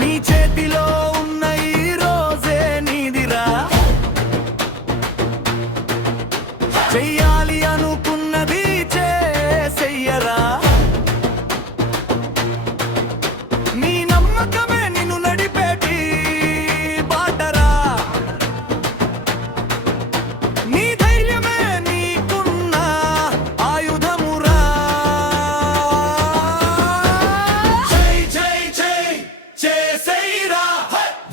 నీ చేతిలో ఉన్న ఈ రోజే నీదిరా చెయ్యాలి అనుకున్నది చేసెయ్యరా నీ నమ్మకమే నిన్ను నడిపేటి బాటరా నీ ధైర్యమే నీకున్న ఆయుధమురా జై జై జై చేసైరా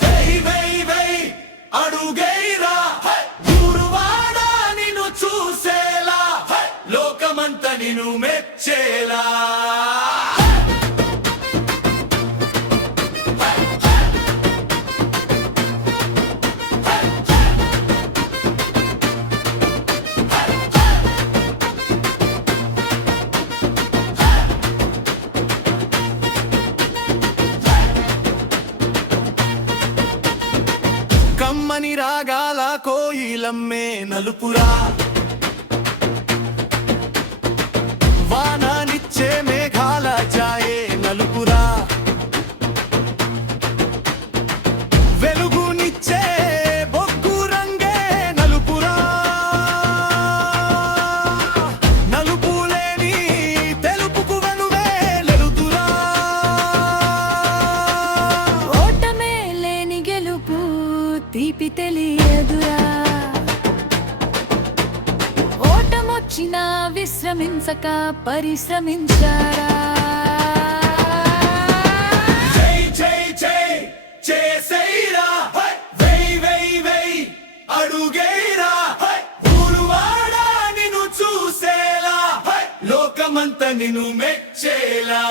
వై వై వై అడుగైరా ఊరువాడా నిన్ను చూసేలా లోకమంతా నిన్ను మెచ్చేలా కమ్మని రాగాల కోయిలమ్మే నలుపురా వానానిచ్చే మేఘాల ఛాయే నలుపురా వెలుగునిచ్చే బొగ్గు రంగే నలుపురా నలుపు లేని తెలుపుకు వెనువే లెలుతురా ఓటమే లేని గెలుపు తీపి తెలియదురా ఓటమొచ్చినా విశ్రమించక పరిశ్రమించారా జై జై జై చేసైరా వై వై వై అడుగైరా ఊరువాడా నిన్ను చూసేలా లోకమంతా నిన్ను మెచ్చేలా